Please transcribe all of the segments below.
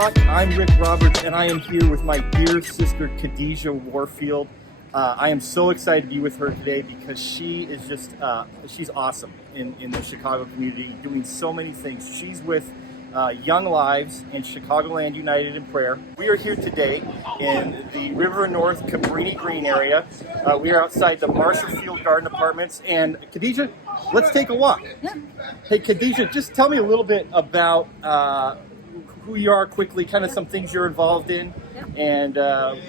Talk. I'm Rick Roberts, and I am here with my dear sister, Khadijah Warfield. I am so excited to be with her today because she is just, she's awesome in the Chicago community, doing so many things. She's with Young Lives and Chicagoland United in Prayer. We are here today in the River North Cabrini Green area. We are outside the Marshfield Garden Apartments. And Khadijah, let's take a walk. Yeah. Hey, Khadijah, just tell me a little bit about who you are quickly, kind of some things you're involved in, and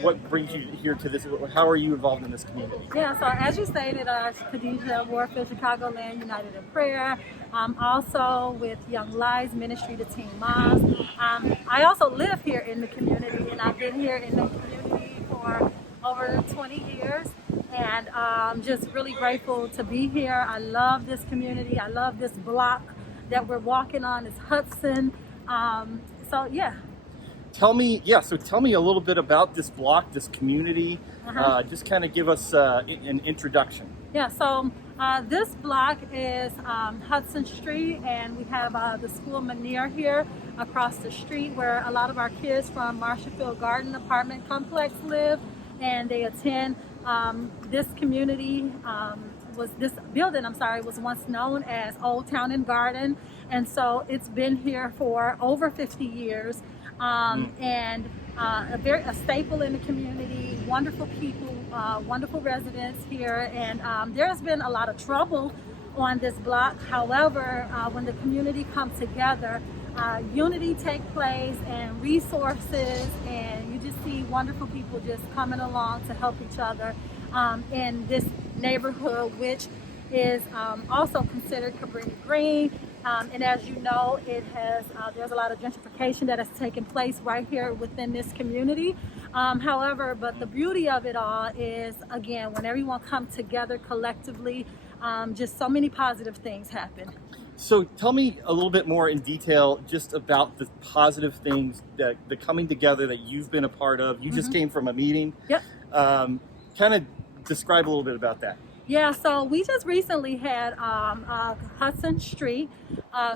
what brings you here to this. How are you involved in this community? Yeah, so as you stated, Khadijah Warfield, Chicagoland United in Prayer. Also with Young Lives Ministry to Teen Moms. I also live here in the community, and I've been here in the community for over 20 years. And just really grateful to be here. I love this community. I love this block that we're walking on. It's Hudson. So yeah. Tell me a little bit about this block, this community. Just kind of give us an introduction. Yeah, so this block is Hudson Street, and we have the school Manier here across the street where a lot of our kids from Marshfield Garden Apartment Complex live, and they attend. This community this building was once known as Old Town and Garden, and so it's been here for over 50 years, and a staple in the community, wonderful people, wonderful residents here, and there's been a lot of trouble on this block. However, when the community comes together, unity takes place and resources, and you just see wonderful people just coming along to help each other in this neighborhood, which is also considered Cabrini Green. And as you know, there's a lot of gentrification that has taken place right here within this community. However, but the beauty of it all is, again, when everyone comes together collectively, just so many positive things happen. So tell me a little bit more in detail just about the positive things, the coming together that you've been a part of. You just came from a meeting. Yep. Kind of describe a little bit about that. Yeah, so we just recently had Hudson Street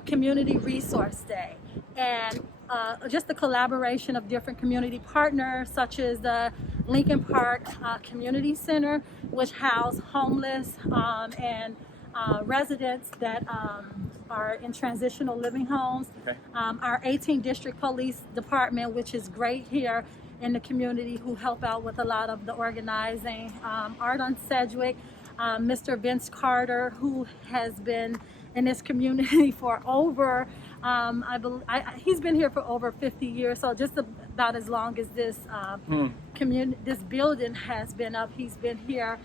Community Resource Day, and just the collaboration of different community partners such as the Lincoln Park Community Center, which house homeless and residents that are in transitional living homes. Okay. Our 18th District Police Department, which is great here in the community, who help out with a lot of the organizing. Art on Sedgwick, Mr. Vince Carter, who has been in this community for over, he's been here for over 50 years, so just about as long as this this building has been up, he's been here.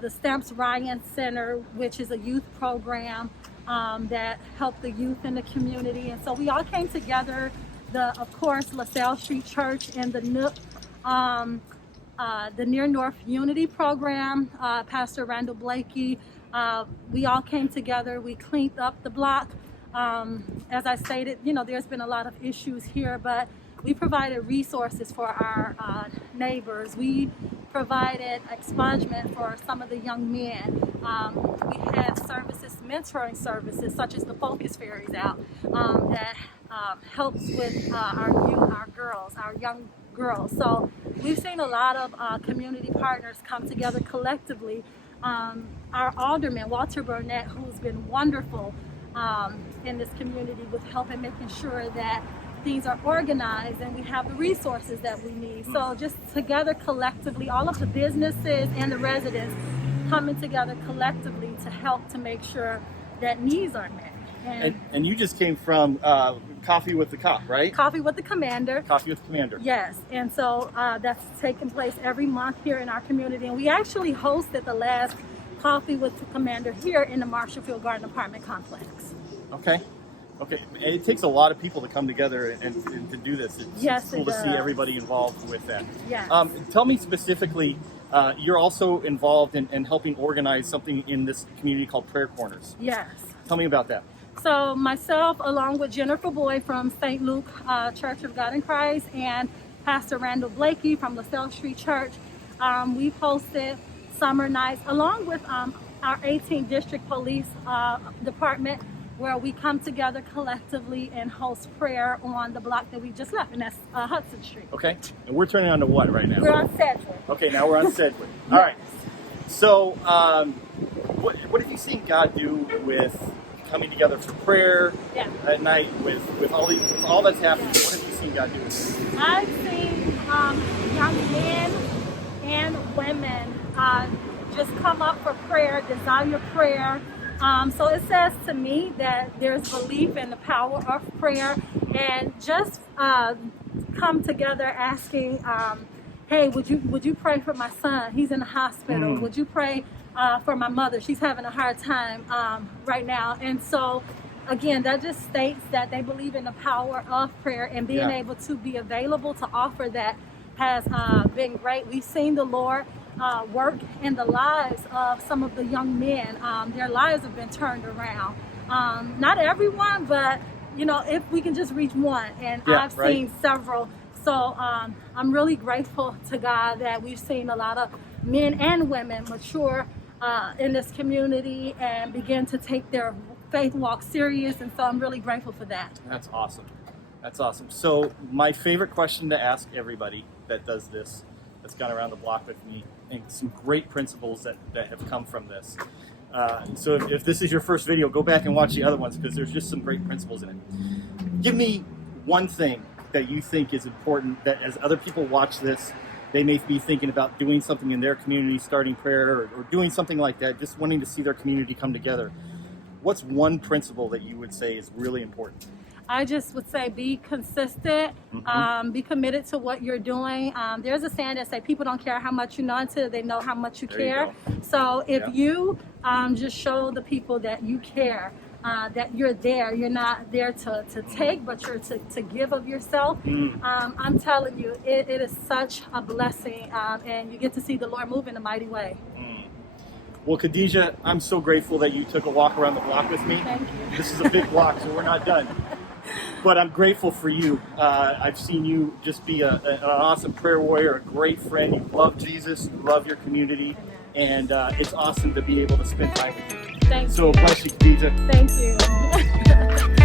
The Stamps Ryan Center, which is a youth program that helped the youth in the community, and so we all came together. Of course, LaSalle Street Church and the Nook, the Near North Unity Program, Pastor Randall Blakey, we all came together. We cleaned up the block. As I stated, there's been a lot of issues here, but we provided resources for our neighbors. We provided expungement for some of the young men. We had services, mentoring services, such as the Focus Fairies out, that helps with our young girls. So we've seen a lot of community partners come together collectively. Our alderman, Walter Burnett, who's been wonderful in this community with helping making sure that things are organized and we have the resources that we need. So just together collectively, all of the businesses and the residents coming together collectively to help to make sure that needs are met. And you just came from Coffee with the Cop, right? Coffee with the Commander. Coffee with the Commander. Yes, and so that's taking place every month here in our community. And we actually hosted the last Coffee with the Commander here in the Marshfield Garden Apartment Complex. Okay. And it takes a lot of people to come together and to do this. It's cool to see everybody involved with that. Yes. Tell me specifically, you're also involved in helping organize something in this community called Prayer Corners. Yes. Tell me about that. So myself, along with Jennifer Boyd from St. Luke Church of God in Christ and Pastor Randall Blakey from LaSalle Street Church, we've hosted summer nights along with our 18th District Police Department. where we come together collectively and host prayer on the block that we just left, and that's Hudson Street. Okay. And we're turning on to what right now? We're on Sedgwick. Okay, now we're on Sedgwick. All right. So, what have you seen God do with coming together for prayer at night with all that's happening? What have you seen God do? I've seen young men and women just come up for prayer, desire prayer. So it says to me that there's belief in the power of prayer, and just come together asking, hey, would you pray for my son? He's in the hospital. Would you pray for my mother? She's having a hard time right now. And so, again, that just states that they believe in the power of prayer, and being able to be available to offer that has been great. We've seen the Lord work in the lives of some of the young men. Their lives have been turned around. Not everyone, but if we can just reach one, and I've seen several. So I'm really grateful to God that we've seen a lot of men and women mature in this community and begin to take their faith walk serious, and so I'm really grateful for that. That's awesome. That's awesome. So my favorite question to ask everybody that does this, that's gone around the block with me, and some great principles that have come from this. So if this is your first video, go back and watch the other ones, because there's just some great principles in it. Give me one thing that you think is important, that as other people watch this, they may be thinking about doing something in their community, starting prayer, or doing something like that, just wanting to see their community come together. What's one principle that you would say is really important? I just would say be consistent, be committed to what you're doing. There's a saying that say people don't care how much you know until they know how much you care. So if you just show the people that you care, that you're there, you're not there to take, but you're to give of yourself. I'm telling you, it is such a blessing, and you get to see the Lord move in a mighty way. Well, Khadijah, I'm so grateful that you took a walk around the block with me. Thank you. This is a big block, so we're not done. But I'm grateful for you. I've seen you just be an awesome prayer warrior, a great friend. You love Jesus, you love your community, and it's awesome to be able to spend time with you. Thank you. So bless you, Khadijah. Thank you.